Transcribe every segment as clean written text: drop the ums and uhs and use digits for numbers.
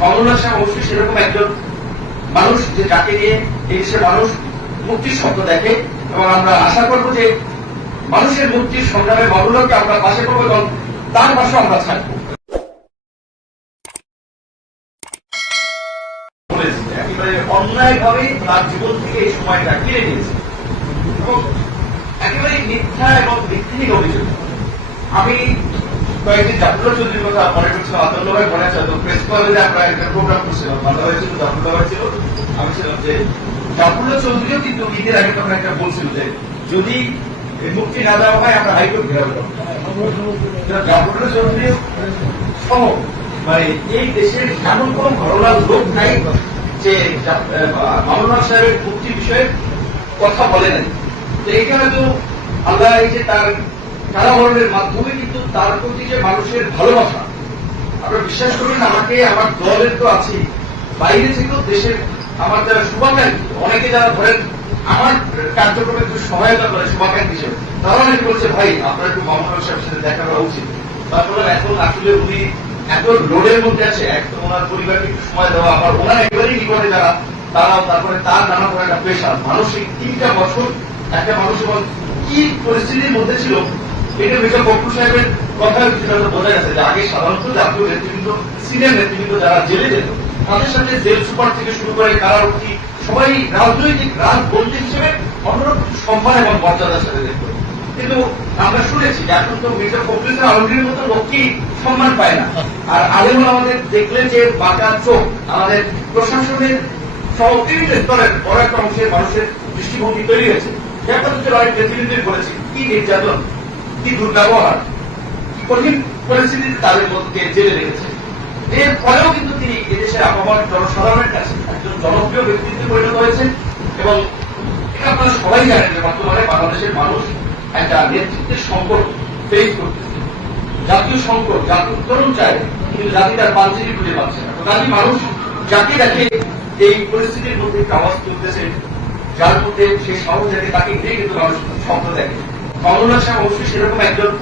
মামুনুল সাহেব অবশ্যই সেরকম একজন মানুষ যে যাকে নিয়ে এই দেশের মানুষ মুক্তির স্বপ্ন দেখে, এবং আমরা আশা করবো যে মানুষের মুক্তির সংগ্রামে মামুনুলকে আমরা পাশে করবো এবং তার পাশে আমরা থাকবো। একেবারে অন্যায়ভাবে তার জীবন থেকে এই সময়টা কিনে নিয়েছে এবং একেবারে মিথ্যা এবং ভিত্তিহীন অভিযোগ। আমি কয়েকদিন জাফরুল্লাহ চৌধুরীর কথা মনে করছিলাম, আতঙ্ক ভাই মনে আছে, প্রেস ক্লাবে আমরা একটা প্রোগ্রাম করছিলাম, ভালো হয়েছিল, জাফরুল্লাহ ভাই ছিল, আমি ছিলাম, যে জাফরুল্লাহ চৌধুরীও কিন্তু ঈদের আগে তখন একটা বলছিল যে যদি মুক্তি না দেওয়া হয় আমরা হাইকোর্ট ঘেরাও করব। জাফরুল্লাহ চৌধুরী সহ মানে এই দেশের এমন কোন ঘটনার লোক নাই যে মামুনুল সাহেবের মুক্তি বিষয়ে কথা বলে নাই। তো এইটা হয়তো আল্লাহ এই যে তার কারাবরণের মাধ্যমে কিন্তু তার প্রতি যে মানুষের ভালোবাসা, আপনারা বিশ্বাস করবেন, আমাকে আমার দলের তো আছে, বাইরে থেকেও দেশের আমার যারা শুভাকাঙ্ক্ষী, অনেকে যারা ধরেন আমার কার্যক্রমে একটু সহায়তা করে শুভাকাঙ্ক্ষী হিসেবে, তারা অনেকে বলছে ভাই আপনার একটু মামুনুল সাহেবের সাথে দেখা করা উচিত। তারপরে এখন আসলে উনি এত লোডের মধ্যে আছে, একদম ওনার পরিবারকে একটু সময় দেওয়া, আবার ওনার একেবারেই নিকটে যারা তারাও, তারপরে তার নানা ধরনের একটা পেশা, মানসিক 3টা বছর একটা মানুষ এবং কি পরিস্থিতির মধ্যে ছিল, এটা মির্জা ফখরুল সাহেবের কথা কিছুটা বোঝা গেছে যে আগে সাধারণত জাতীয় নেতৃবৃন্দ, সিনিয়র নেতৃবৃন্দ যারা জেলে যেত, তাদের সাথে জেল সুপার থেকে শুরু করে কারারক্ষী সবাই রাজনৈতিক রাজবন্দী হিসেবে অন্যরকম সম্মান এবং মর্যাদার সাথে দেখত। কিন্তু আমরা শুনেছি যে এখন তো মির্জা ফখরুল আলমগীরের মতো লোককেই সম্মান পায় না। আর আলেমুল আমাদের দেখলে যে বাঁকা চোখ, আমাদের প্রশাসনের সহ বিভিন্ন স্তরের বড় একটা অংশের মানুষের দৃষ্টিভঙ্গি তৈরি হয়েছে। অনেক নেতৃবৃন্দের বলেছে কি নির্যাতন, কি দুর্ব্যবহার, কি কঠিন পরিস্থিতিতে তাদের মধ্যে জেলে রেখেছে। এর ফলেও কিন্তু তিনি এদেশের আবহাওয়ার জনসাধারণের কাছে একজন জনপ্রিয় ব্যক্তিত্বে পরিণত হয়েছেন। এবং এটা আপনারা সবাই জানেন যে বর্তমানে বাংলাদেশের মানুষ একটা নেতৃত্বের সংকট ফেস করতেছে, জাতীয় সংকট, জাতীয় উত্তরণ চায়, কিন্তু জাতি তার পাঞ্জেরি খুঁজে পাচ্ছে না। কাজে মানুষ যাকে দেখে এই পরিস্থিতির মধ্যে আওয়াজ তুলতেছে, যার মধ্যে সেই সাহস দেখে তাকে নিয়ে কিন্তু মানুষ স্বপ্ন দেখে। মামুনুল সাহেব অবশ্যই সেরকম একজন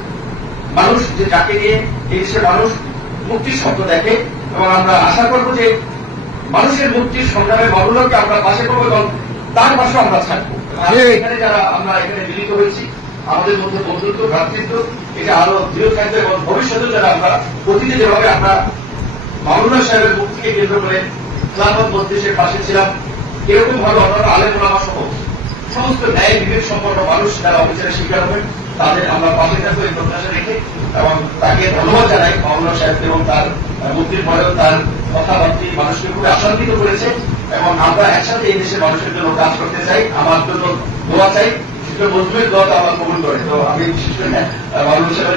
মানুষ যে যাকে নিয়ে এই দেশের মানুষ মুক্তির স্বপ্ন দেখে, এবং আমরা আশা করবো যে মানুষের মুক্তির সংগ্রামে মামুনুলকে আমরা পাশে করবো এবং তার পাশে আমরা থাকবো। এখানে যারা আমরা এখানে মিলিত হয়েছি, আমাদের মধ্যে বন্ধুত্ব, ভ্রাতৃত্ব এটা আরো দৃঢ় থাকবে এবং ভবিষ্যতে যারা আমরা অতীতে যেভাবে আমরা মামুনুল সাহেবের মুক্তিকে কেন্দ্র করে খেলাফত মজলিসের পাশে ছিলাম, এরকম ভাবে অন্যান্য আলেম ওলামা সহ সমস্ত ন্যায় বিবেক সম্পন্ন মানুষ যারা অবিচারের শিকার হবেন তাদের আমরা পাশে থাকবো এই প্রত্যাশা রেখে, এবং তাকে ধন্যবাদ জানাই মামুনুল সাহেবকে, এবং তার মুক্তির পরেও তার কথাবার্তা মানুষকে খুবই আশান্বিত করেছে। এবং আমরা একসাথে এই দেশের মানুষের জন্য কাজ করতে চাই, আমার জন্য দোয়া চাই, সেটা মজবুত দোয়াটা আমার কবুল করে। তো আমি বিশেষ করে মামুনুল সাহেবের